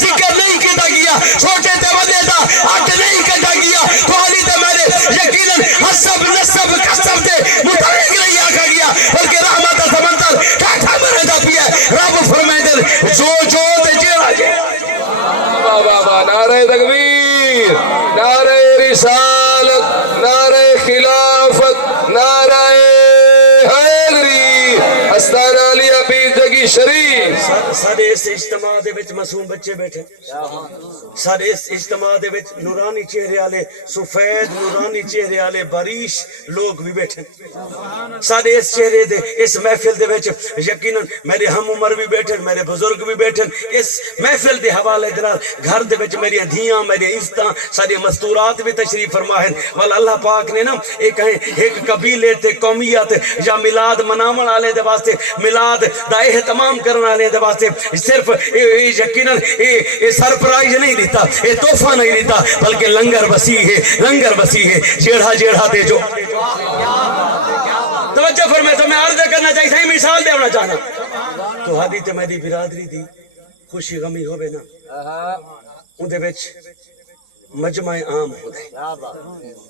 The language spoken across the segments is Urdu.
ذکر نہیں کیتا گیا چھوٹے تے وڈے دا حق نہیں کٹا گیا تو علی تے میرے یقیناً حسب نسب کسب دے متعلق نہیں آکھا گیا بلکہ رحمت سمندر ٹھاٹھا مرے دا پیا رب فرمائے جو تے جیڑا جے واہ واہ واہ نعرہ تکبیر نعرہ رسالت نعرہ خلافت نعرہ حیدری استانہ علی عبید زگی شریف سارے اس اجتماع دے وچ معصوم بچے بیٹھے سارے اس اجتماع دے وچ نورانی چہرے والے سفید نورانی چہرے والے باریش لوگ بھی بیٹھے سارے اس چہرے دے اس محفل دے وچ یقیناً میرے ہم عمر بھی بیٹھے میرے بزرگ بھی بیٹھے اس محفل دے حوالے دے نال گھر دے وچ میری دھیاں میری عزتاں سارے مستورات بھی تشریف فرما ہیں والا اللہ پاک نے نا ایک قبیلے تے قومیت یا میلاد مناون والے دے واسطے میلاد دا اہتمام کرن والے دے واسطے صرف یقیناً سرپرائز نہیں دیتا یہ تحفہ نہیں دیتا بلکہ لنگر وسیع ہے جیڑا جیڑا دے جو توجہ فرمائے تو میں عرض کرنا چاہیے تھا مثال دے ہونا چاہنا تو ہادی تے میری برادری دی خوشی غمی ہوئے نا اندھے بچ مجمع عام ہو دے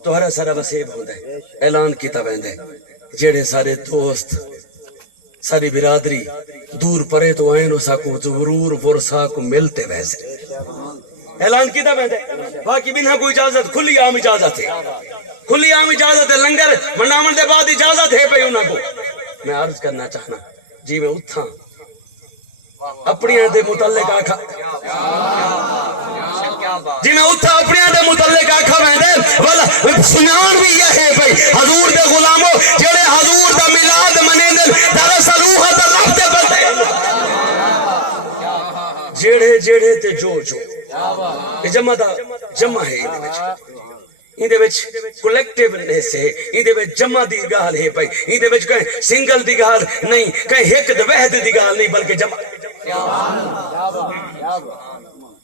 تو ہرا سارا وسیب ہو دے اعلان کیتا بہندے جیڑے سارے دوست ساری برادری دور پرے تو آئیں اسا کو ضرور ورسا کو ملتے ویسے اعلان کیتا بہندے باقی بنا کوئی اجازت کھلی عام اجازت ہے کھلی عام اجازت ہے لنگر مناون دے بعد اجازت ہے پہ انہاں کو میں عرض کرنا چاہنا جی میں اتھاں اپنی دے متعلق آکھا جی میں اتھا اپنی دے متعلق آکھا میں دے والا سنان بھی یہ ہے بھئی حضور دے غلاموں جڑے حضور دا میلاد منین دن دراصل روح دا رب دے بندے جڑے تے جو یہ جمع ہے اندے وچ کولیکٹیونیس ہے اندے وچ جمع دی گال ہے بھئی اندے وچ کہیں سنگل دی گال نہیں کہیں ایک دے وحد دی گال نہیں بلکہ جمع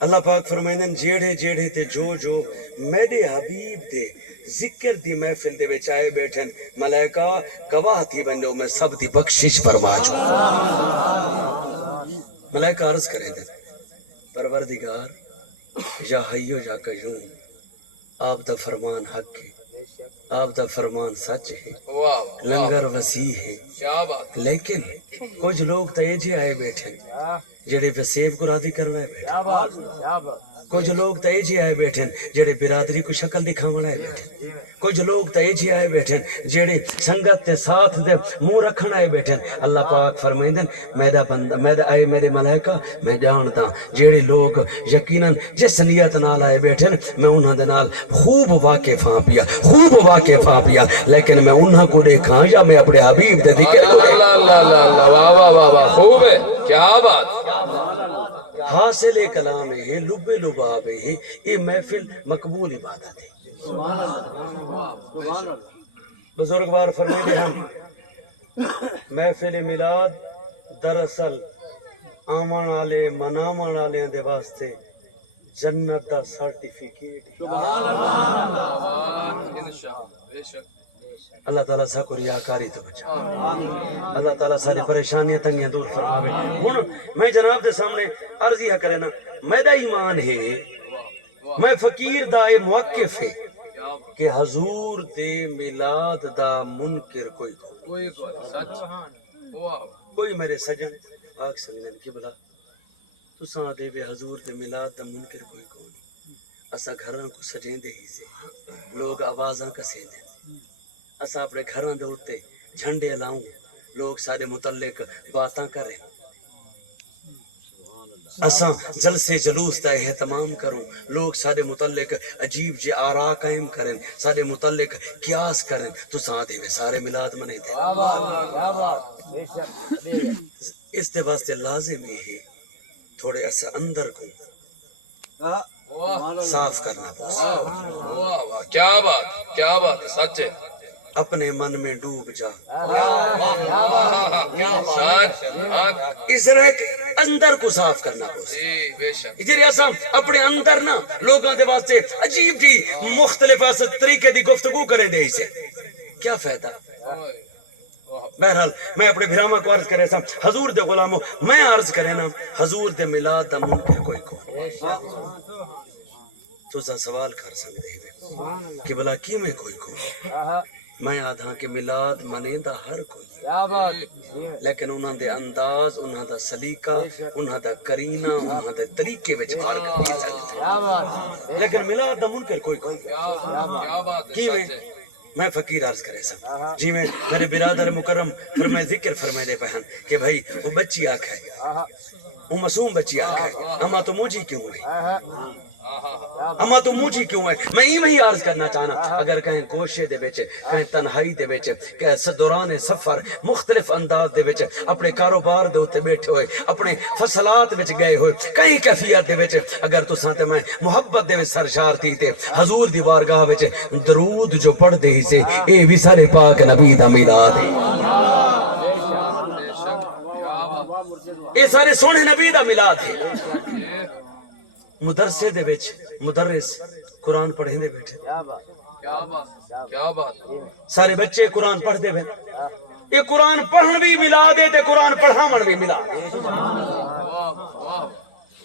اللہ پاک فرمائنن جیڑے تے جو میرے حبیب دے ذکر دی محفل دے وچ آئے بیٹھن ملائکہ گواہ تھی بندو میں سب دی بخشش فرما چھو ملائکہ عرض کریں دے پروردگار یا حیو یا قیوم آپ دا فرمان حق ہے آپ دا فرمان سچ ہے لنگر وسیع ہے لیکن کچھ لوگ تو یہ جی آئے بیٹھے جڑے وسیب کو راضی کرنا ہے بیٹھے کچھ لوگ تو یہ جی آئے بیٹھے جڑے برادری کو شکل دکھاونا ہے بیٹھے کچھ لوگ تو یہ جی آئے بیٹھے جڑے سنگت تے ساتھ دے منہ رکھنا ہے بیٹھے اللہ پاک فرمائندن میرا بندہ میرے ملائکہ میں جانتا جڑے لوگ یقیناً جس نیت نال آئے بیٹھے میں انہاں دے نال خوب واقف ہاں پیا لیکن میں انہاں کو دیکھاں یا میں اپنے حبیب دے ذکر کو اللہ واہ خوب ہے کیا بات حاصل کلام ہے لب لباب ہے یہ محفل مقبول عبادت ہے بزرگوار فرمائے ہم محفل میلاد دراصل آمن والے منامن والے دے واسطے جنت دا سرٹیفکیٹ اللہ تعالیٰ سا کو ریاکاری تو بچا اللہ تعالیٰ ساری پریشانیاں تنگیاں دور فرماوے ہن میں جناب دے سامنے عرضیہ کرے نا میرا ایمان ہے میں فقیر دا موقف ہے کہ حضور دے میلاد دا منکر کوئی میرے سجن آگ سنگن کی بلا تو ساں دے بے حضور دے میلاد دا منکر کوئی کون اسا گھراں کو سجیں دے ہی سے لوگ آوازاں کسے دے اسا اپنے گھراں دے ہوتے جھنڈے لاؤں لوگ سارے متعلق باتاں کریں اساں جلسے جلوس دا اہتمام کروں لوگ سارے متعلق عجیب جے آراء قائم کریں سارے متعلق قیاس کریں تو ساتھ ہی سارے میلاد منے دیں اس دے واسطے لازم ہے تھوڑے اسا اندر کو صاف کرنا پڑتا کیا بات سچ ہے اپنے من میں ڈوب جا اس طرح اندر کو صاف کرنا پڑتا اپنے اندر نا لوگوں دے واسطے عجیب جی مختلف طریقے دی گفتگو کریں دے اسے کیا فائدہ بہرحال میں اپنے بھراما کو عرض کرے سا حضور دے غلامو میں عرض کرے نا حضور دے میلاد دا منکر کوئی کون تو سوال کر سکتے ہیں کہ بلا کی میں کوئی کون میں آدھا کہ میلاد منے دا ہر کوئی لیکن انہاں دے انداز انہاں دا سلیقہ انہاں دا کرینہ انہاں دے طریقے وچ فرق کی سکتے لیکن میلاد دا منکر کوئی کون کی میں فقیر عرض کرے سا جی میں میرے برادر مکرم فرمائے ذکر فرمائے دے پہن کہ بھائی وہ بچی آنکھ ہے وہ معصوم بچی آنکھ ہے اما تو مجھے کیوں ہے اما تو مجھے کیوں ہے میں ہی عرض کرنا چاہنا اگر کہیں کوشے دے بیچے کہیں تنہائی دے بیچے کہیں دوران سفر مختلف انداز دے بیچے اپنے کاروبار دے ہوتے بیٹھے ہوئے اپنے فصلات بیچ گئے ہوئے کہیں کیفیت دے بیچے اگر تو سانتے میں محبت دے بیچ سرشار تھی تے حضور دی بارگاہ بیچے درود جو پڑھ دے ہی سے اے بھی سارے پاک نبی دا میلاد ہے اے سارے سونے نبی دا میلاد ہے مدرسے دے وچ مدرس قرآن پڑھیں دے بیٹھے کیا بات سارے بچے قرآن پڑھ دے بیٹھے یہ قرآن پڑھن بھی ملا دے تے قرآن پڑھاون بھی ملا دے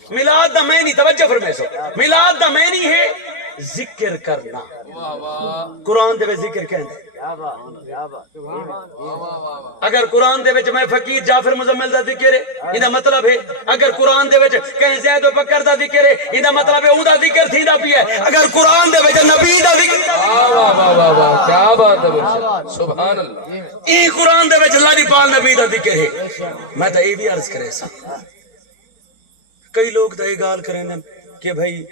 میلاد دا معنی توجہ فرمائے سو میلاد دا معنی ہے ذکر کرنا قرآن دے ذکر کہندے اگر قرآن دے وچ میں فقیر جعفر مزمل دا ذکر ہے یہ مطلب ہے اگر قرآن دے وچ کہیں زید و بکر دا ذکر ہے یہ مطلب ہے اون دا ذکر تھی دا پی ہے اگر قرآن دے وچ نبی دا ذکر واہ واہ واہ واہ کیا بات ہے سبحان اللہ یہ قرآن دے وچ اللہ دی پاک نبی دا ذکر ہے میں تو یہ بھی عرض کرے سا کئی لوگ تو یہ گال کریں کہ بھائی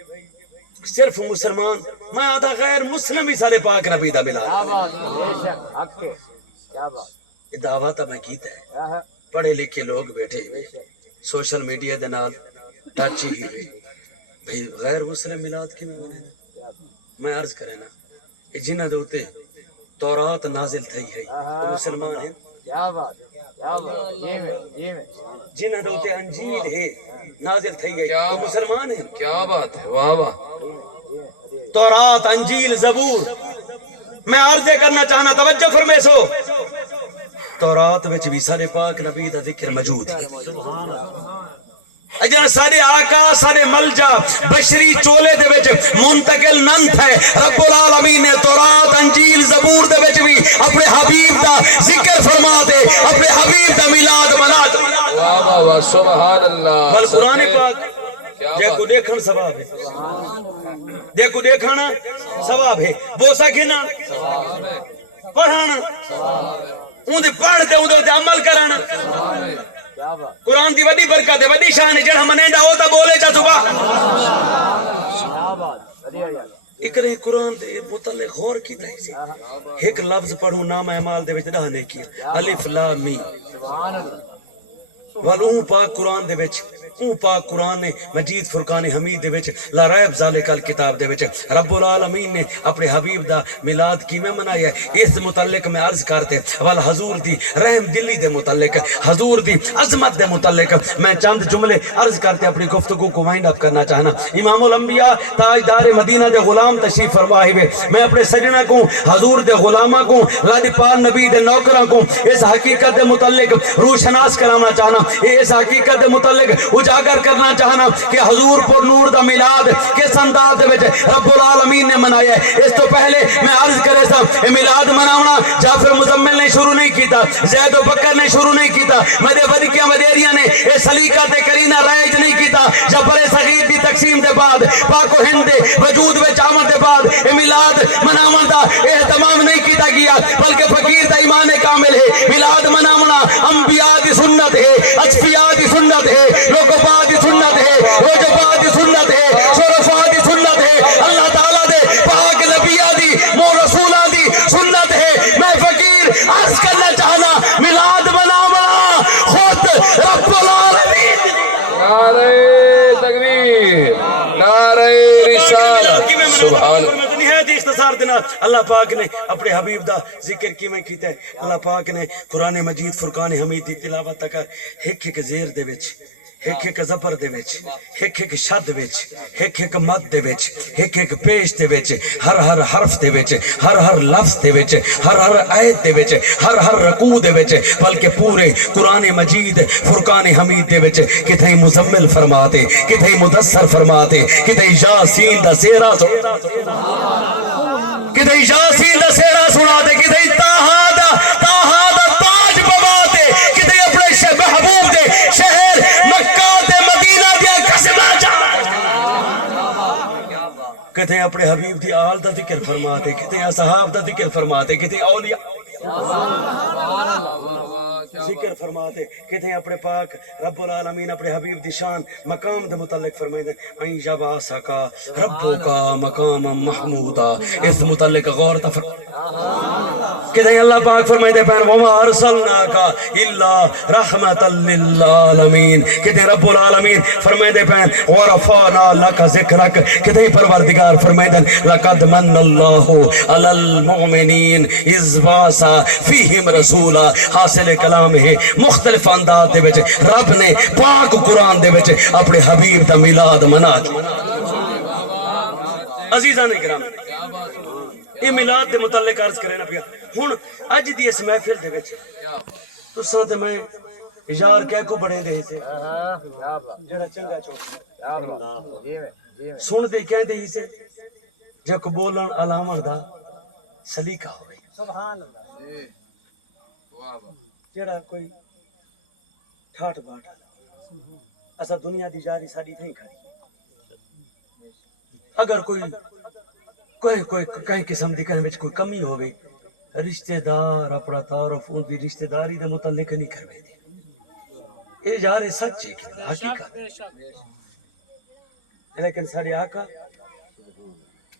صرف مسلمان میں آدھا غیر مسلم بھی سارے پاک نبی دا ملا یہ دعویٰ تو میں کیتا ہے پڑھے لکھے لوگ بیٹھے ہوئے سوشل میڈیا دے نال ٹچ ہی ہوئے بھئی غیر مسلم میلاد کی میں عرض کرے نا یہ جنہ دے ہوتے تورات نازل تھی ہے وہ مسلمان ہیں جنہ دے ہوتے انجیل ہے نازل تھی ہے وہ مسلمان ہیں کیا بات ہے واہ واہ تورات انجیل زبور میں عرض کرنا چاہنا توجہ فرمے سو تورات وچ بھی سارے پاک نبی دا ذکر موجود ہے اجا سارے آقا سارے ملجا بشری چولے دے وچ منتقل ننت ہے رب العالمین نے تورات انجیل زبور دے وچ بھی اپنے حبیب دا ذکر فرما دے اپنے حبیب دا میلاد منا دے واہ واہ واہ سبحان اللہ بل قرآن پاک دیکھو دیکھن ثواب ہے دیکھو دیکھنا ثواب ہے بوسا گھنا پڑھانا اون دے پڑھ تے اون دے عمل کرنا قرآن دی وڈی برکت ہے وڈی شان ہے جڑا منیندا ہوتا بولے چا صبح اکرے قرآن دے متعلق غور کیتا ہے ایک لفظ پڑھوں نام اعمال دے وچ دہنے کی الف لام میم سبحان اللہ والوں پاک قرآن دے وچ اون پاک قرآن نے مجید فرقان حمید دے وچ لا ریب ذالک الکتاب دے وچ رب العالمین نے اپنے حبیب دا میلاد کی میں منایا ہے اس متعلق میں عرض کرتے وال حضور دی رحم دلی دے متعلق حضور دی عظمت دے متعلق میں چند جملے عرض کرتے اپنی گفتگو کو وائنڈ اپ کرنا چاہنا امام الانبیاء تاجدار مدینہ دے غلام تشریف فرمائے ہوئے میں اپنے سجنہ کو حضور دے غلامہ کو اللہ دی پاک نبی دے نوکراں کو اس حقیقت دے متعلق روشناس کرانا چاہنا اس حقیقت دے متعلق اجاگر کرنا چاہنا کہ حضور پر نور دا میلاد کس انداز دے وچ رب العالمین نے منایا ہے اس تو پہلے میں عرض کرے سا میلاد مناونا جعفر مزمل نے شروع نہیں کیتا زید و بکر نے شروع نہیں کیتا مدے ودکیاں ودیریاں نے اے سلیقہ تے کرینہ رائج نہیں کیتا جبر صغیر دی تقسیم دے بعد پاک و ہند دے وجود وچ آمد دے بعد اے میلاد مناون دا اہتمام نہیں کیتا گیا بلکہ فقیر دا ایمان کامل ہے میلاد مناونا انبیاء دی سنت ہے اصفیاء دی سنت ہے لوگوں دی سنت ہے روجبا دی سنت ہے شرفا دی سنت ہے اللہ تعالیٰ دے پاک نبیہ دی مو رسولہ دی سنت ہے میں فقیر عرض کرنا چاہنا میلاد مناونا خود رب العالمین نعرہ تکبیر نعرہ رسالت سبحان نہایت اختصار دینا اللہ پاک نے اپنے حبیب دا ذکر کی میں کیتا ہے اللہ پاک نے قرآن مجید فرقان حمید دی تلاوت تک ایک ایک زیر دے وچ ایک ایک زبر دے وچ ایک ایک شد وچ ایک ایک مد دے وچ ایک ایک پیش دے وچ ہر ہر حرف دے وچ ہر ہر لفظ دے وچ ہر ہر آیت دے وچ ہر ہر رکوع دے وچ بلکہ پورے قرآن مجید فرقان حمید دے وچ کتھے مزمل فرماتے کتھے مدثر فرماتے کتھے یاسین دا سیرا کتھے یاسین دا سیرا سنا دے کتھے طٰہٰ دا تاج پواتے کتھے اپنے محبوب دے شہر مکہ تے مدینہ دیا قصبہ جا کتھے اپنے حبیب دی آل دا ذکر فرماتے کتھے اصحاب دا ذکر فرماتے کتھے اولیاء ذکر فرماتے کہتے ہیں اپنے پاک رب العالمین اپنے حبیب دی شان مقام دے متعلق فرمائے این جباسکا ربو کا مقام محمودا اس متعلق غور تفر کہتے ہیں اللہ پاک فرمائے دے پہن وما ارسلناکا الا رحمتا للعالمین کہتے ہیں رب العالمین فرمائے دے پہن ورفانا لکا ذکرک کہتے ہیں پروردگار فرمائے دے لقد من اللہ علی المؤمنین اذ باسا فیہم رسولا حاصل کلام ہے مختلف انداز دے وچ رب نے پاک قرآن دے وچ اپنے حبیب دا میلاد منا عزیزان اکرام یہ میلاد دے متعلق عرض کرے نا پیا ہن اج دی اس محفل دے وچ تساں تے میں یار کہہ کو بڑے دے سے جڑا چنگا چوک سن دے کہندے ہی سے جے کو بولن علامہ دا سلیقہ ہوئے سبحان اللہ جڑا کوئی ٹھاٹ باٹ اسا دنیا دی جاری ساڈی نہیں کھڑی اگر کوئی کہیں قسم دی کہیں وچ کوئی کمی ہوے رشتہ دار اپنا تعارف ان دی رشتہ داری دے متعلق نہیں کروے دے یہ جارے سچ ہے حقیقت لیکن ساڈے آقا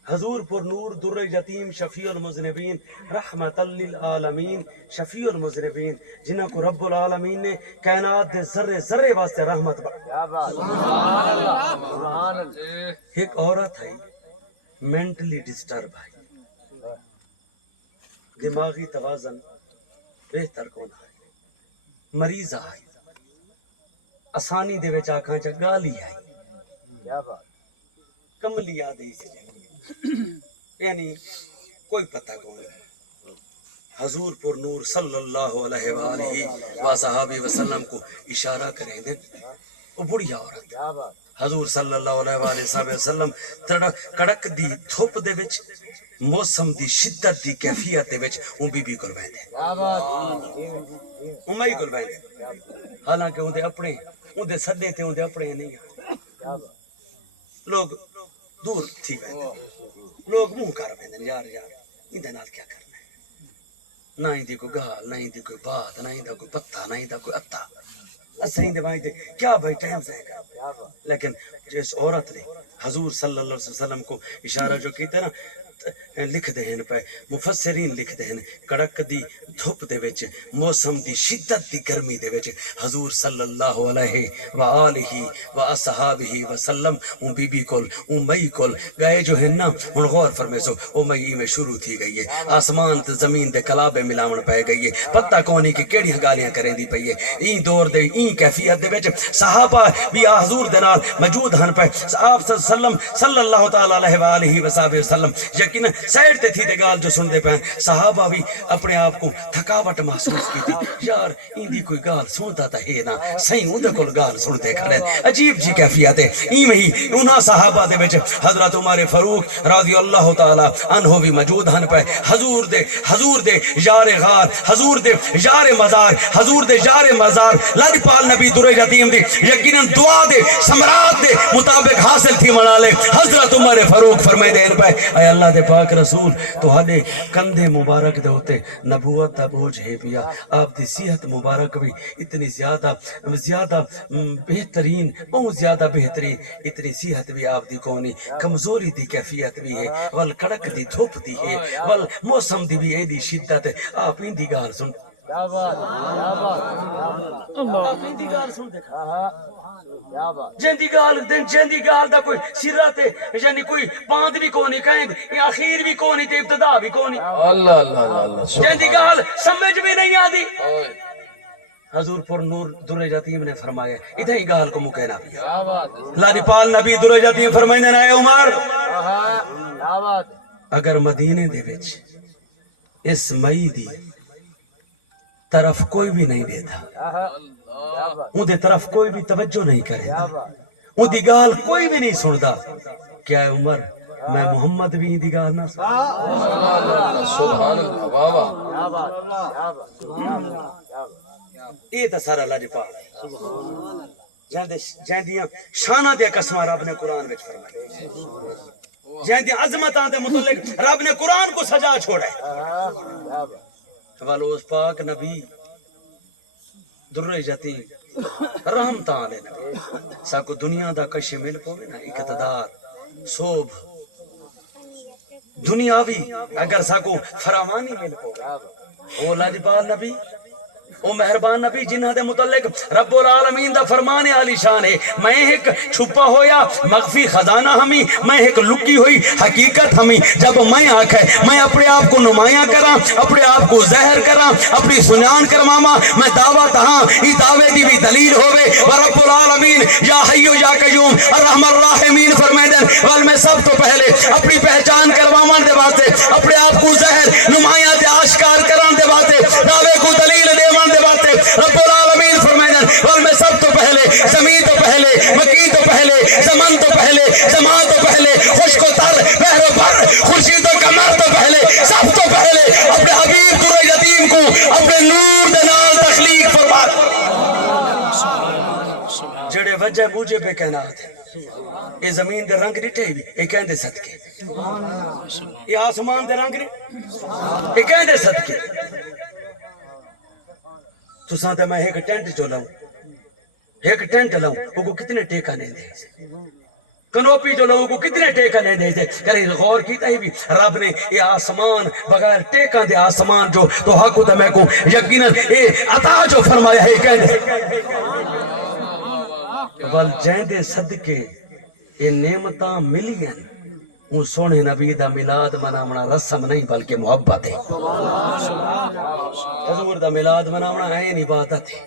حضور پر نور در یتیم شفیع المذنبین رحمت للعالمین شفیع المذنبین جنہ کو رب العالمین نے کائنات دے ذرے ذرے واسطے رحمت ایک عورت ہے مینٹلی ڈسٹرب ہے دماغی توازن بہتر کون ہے مریض ہے آسانی دے وچ آکھاں چ گالی ہے کملی آدھی سے یعنی کوئی پتہ کون ہے حضور پر نور صلی اللہ علیہ وآلہ وصحابہ وسلم کو اشارہ کریں دیں وہ بڑی عورت حضور صلی اللہ علیہ وآلہ وسلم کڑک دی دھوپ دے وچ موسم دی شدت دی کیفیت دے وچ اون بی بی کروائیں دیں اون مائی کروائیں دیں حالانکہ اون دے اپنے اون دے صدے تھے اون دے اپنے نہیں ہیں لوگ دور تھی ویندے لوگ منہ کر ویندے یار ان دے نال کیا کرنا ہے نہ ہی کوئی گال نہ ہی کوئی بات نہ ہی کوئی پتا نہ ہی کوئی اتا اسیں دے بھائی کیا بھائی ٹائم سے گا لیکن جس عورت نے حضور صلی اللہ علیہ وسلم کو اشارہ جو کیتے نا لکھ دے ہیں پہ مفسرین لکھ دے ہیں کڑک دی دھوپ دے وچ موسم دی شدت دی گرمی دے وچ حضور صلی اللہ علیہ وآلہ وصحابہ وسلم اون بی بی کول اون مئی کول گئے جو ہیں نا ان غور فرمے سو او مئی میں شروع تھی گئی ہے آسمان تے زمین دے کلابے ملاون پہ گئی ہے پتہ کونی کہ کیڑی گالیاں کریں دی پئی ہے این دور دے این کیفیت دے وچ صحابہ بھی حضور دے نال موجود ہن پہ آپ صلی اللہ تعالی علیہ وآلہ وسلم یقین سائڈ تے تھی دے گال جو سن دے پہن صحابہ بھی اپنے آپ کو تھکاوٹ محسوس کی تھی یار ان دی کوئی گال سنتا تا ہے نا صحیح ان دے کول گال سنتے کھڑے عجیب جی کیفیت ہے این ہی انہاں صحابہ دے وچ حضرت عمر فاروق رضی اللہ تعالی عنہ بھی موجود ہن پہ حضور دے یار غار حضور دے یار مزار حضور دے یار مزار لجپال نبی در یتیم دی یقینا دعا دے ثمرات دے مطابق حاصل تھی منا لے حضرت عمر فاروق فرمائے دے ان پہ اے اللہ دے پاک رسول تو ہڈے کندھے مبارک دے ہوتے نبوت دا بوجھ ہے پیا آپ دی صحت مبارک بھی اتنی زیادہ بہترین بہت زیادہ بہترین اتنی صحت بھی آپ دی کونی کمزوری دی کیفیت بھی ہے ول کڑک دی دھوپ دی ہے ول موسم دی بھی ایدی شدت ہے آپ ان دی گال سن آپ ان دی گال سن دیکھا جندی گال دا کوئی سرہ تے یعنی کوئی باند بھی کونی کہیں یا آخیر بھی کونی تے ابتدا بھی کونی اللہ اللہ اللہ جندی گال سمجھ بھی نہیں آدھی حضور پر نور در یتیم نے فرمایا ادھا ہی گال کو مکہنا بھی کیا بات ہے لاریپال نبی در یتیم فرمائیں اے عمر کیا بات ہے اگر مدینے دے وچ اس مئی دی طرف کوئی بھی نہیں دیتا ان دے طرف کوئی بھی توجہ نہیں کرے ان دی گال کوئی بھی نہیں سندا کیا ہے عمر میں محمد بھی دی گال نہ سن سبحان اللہ واہ واہ یہ تا سارا لاریپال جہندیاں شانہ دے قسمہ رب نے قرآن وچ فرمائی جہندی عظمتاں دے متعلق رب نے قرآن کو سجا چھوڑا ہے والوز پاک نبی در یتیم رحمتاں علیہ نبی ساکو دنیا دا کشی مل پوے نا اقتدار صوب دنیاوی اگر ساکو فراوانی مل پوے او لاجپال نبی او مہربان نبی جنہاں دے متعلق رب العالمین دا فرمان عالی شان ہے میں ایک چھپا ہویا مخفی خزانہ ہمیں میں ایک لکی ہوئی حقیقت ہمیں جب میں آکھے میں اپنے آپ کو نمایاں کراں اپنے آپ کو ظاہر کراں اپنی سنیان کرماما میں دعویٰ تہاں ای دعوے دی بھی دلیل ہوئے ورب العالمین یا حیو یا قیوم الرحم الراحمین فرمائے دن وال میں سب تو پہلے اپنی پہچان کرماما دے باستے اپنے آپ کو ظاہر نمایاں دے آشکار کران دے باستے دعوے کو دلیل دے دے باتیں رب العالمین فرمائے اور میں سب تو پہلے زمین تو پہلے مکین تو پہلے زمان تو پہلے زمان تو پہلے خشک و تر بحر و بر خورشید و قمر تو پہلے سب تو پہلے اپنے حبیب در یتیم کو اپنے نور دے نال تخلیق فرما جڑے وجہ بوجھے پہ کہنا آتے یہ زمین دے رنگ ڈٹھے بھی یہ کہندے صدقے یہ آسمان دے رنگ یہ کہندے صدقے تو ساتھ میں ایک ٹینٹ جو لاؤں ایک ٹینٹ لاؤں وہ کو کتنے ٹیکہ نہیں دے کنوپی جو لوگوں کو کتنے ٹیکہ نہیں دے کریں غور کیتا ہی بھی رب نے یہ آسمان بغیر ٹیکہ دے آسمان جو تو حق ہوتا میں کو یقیناً یہ عطا جو فرمایا ہے کہنے وال جہندے صدقے یہ نعمتاں ملین وہ سونے نبی دا میلاد منامنا رسم نہیں بلکہ محبت ہے حضور دا میلاد منامنا این عبادت ہے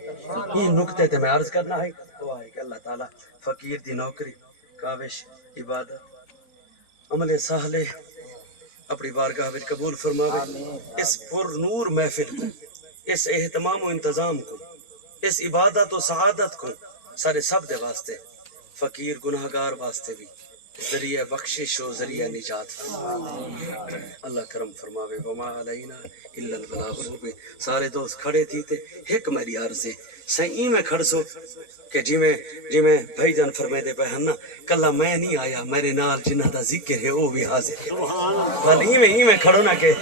یہ نکتے تے میں عرض کرنا ہے دعا ہے کہ اللہ تعالیٰ فقیر دی نوکری کاوش عبادت عمل صالح اپنی بارگاہ وچ قبول فرماوے اس پر نور محفل کو اس اہتمام و انتظام کو اس عبادت و سعادت کو سارے سب دے واسطے فقیر گناہگار واسطے بھی ذریعہ بخشش و ذریعہ نجات فرماوے اللہ کرم فرماوے وما علینا الا البلاغ المبین سارے دوست کھڑے تھی تے ایک میری عرض ہے سائیں میں کھڑ سو کہ جی میں بھائی جان فرمائے دے پہننا کلا میں نہیں آیا میرے نال جنہ دا ذکر ہے وہ بھی حاضر ہے بل ہی میں کھڑو نا کہ